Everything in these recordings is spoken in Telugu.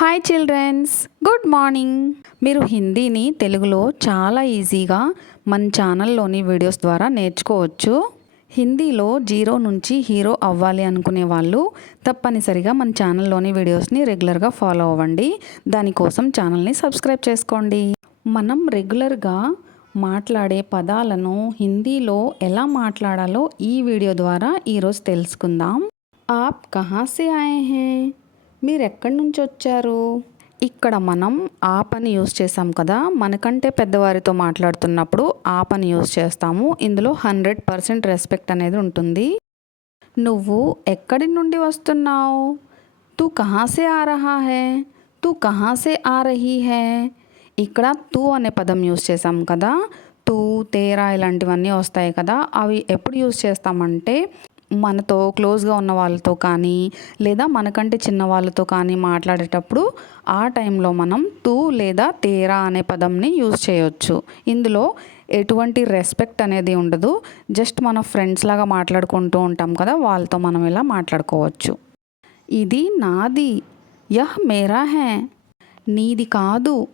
హాయ్ చిల్డ్రన్స్ గుడ్ మార్నింగ్ మీరు హిందీని తెలుగులో చాలా ఈజీగా మన ఛానల్లోని వీడియోస్ ద్వారా నేర్చుకోవచ్చు. హిందీలో జీరో నుంచి హీరో అవ్వాలి అనుకునే వాళ్ళు తప్పనిసరిగా మన ఛానల్లోని వీడియోస్ని రెగ్యులర్గా ఫాలో అవ్వండి. దానికోసం ఛానల్ని సబ్స్క్రైబ్ చేసుకోండి. మనం రెగ్యులర్గా మాట్లాడే పదాలను హిందీలో ఎలా మాట్లాడాలో ఈ వీడియో ద్వారా ఈరోజు తెలుసుకుందాం. ఆప్ కహా సే ఆయే హే మీరు ఎక్కడి నుంచి వచ్చారు? ఇక్కడ మనం ఆ పని యూస్ చేసాం కదా. మనకంటే పెద్దవారితో మాట్లాడుతున్నప్పుడు ఆ పని యూస్ చేస్తాము. ఇందులో హండ్రెడ్ పర్సెంట్ రెస్పెక్ట్ అనేది ఉంటుంది. నువ్వు ఎక్కడి నుండి వస్తున్నావు? తూ కహాసే ఆ రహా హే? తూ కహాసే ఆ రహీ హే? ఇక్కడ తూ అనే పదం యూస్ చేసాం కదా. తూ తేరా ఇలాంటివన్నీ వస్తాయి కదా. అవి ఎప్పుడు యూస్ చేస్తామంటే మనతో క్లోజ్గా ఉన్న వాళ్ళతో కానీ లేదా మనకంటే చిన్న వాళ్ళతో కానీ మాట్లాడేటప్పుడు ఆ టైంలో మనం తూ లేదా తేరా అనే పదంని యూజ్ చేయవచ్చు ఇందులో ఎటువంటి రెస్పెక్ట్ అనేది ఉండదు. జస్ట్ మన ఫ్రెండ్స్ లాగా మాట్లాడుకుంటూ ఉంటాం కదా వాళ్ళతో మనం ఇలా మాట్లాడుకోవచ్చు. ఇది నాది. యహ్ మేరా హే. నీది కాదు.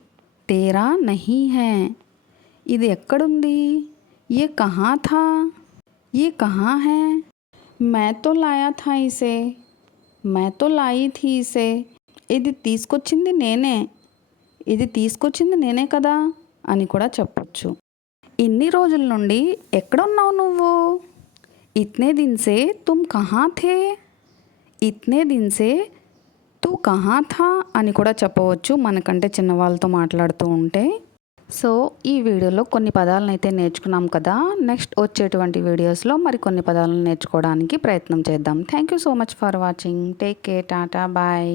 తేరా నహీ హే. ఇది ఎక్కడుంది? ఏ కహా థా? ఏ కహా హే? मैं तो लाया था इसे मैं तो लाई थी इसे ఇది తీసుకొచ్చింది నేనే ఇది తీసుకొచ్చింది నేనే కదా అని కూడా చెప్పొచ్చు ఇన్ని రోజుల నుండి ఎక్కడున్నావు నువ్వు ఇత్నే దిన్సే తుమ్ కహా థే ఇత్నే దిన్సే తూ కహా థా అని కూడా చెప్పవచ్చు మనకంటే చిన్నవాళ్ళతో మాట్లాడుతూ ఉంటే సో ఈ వీడియోలో కొన్ని పదాలను అయితే నేర్చుకున్నాం కదా. నెక్స్ట్ వచ్చేటువంటి వీడియోస్లో మరి కొన్ని పదాలను నేర్చుకోవడానికి ప్రయత్నం చేద్దాం. Thank you so much for watching take care tata bye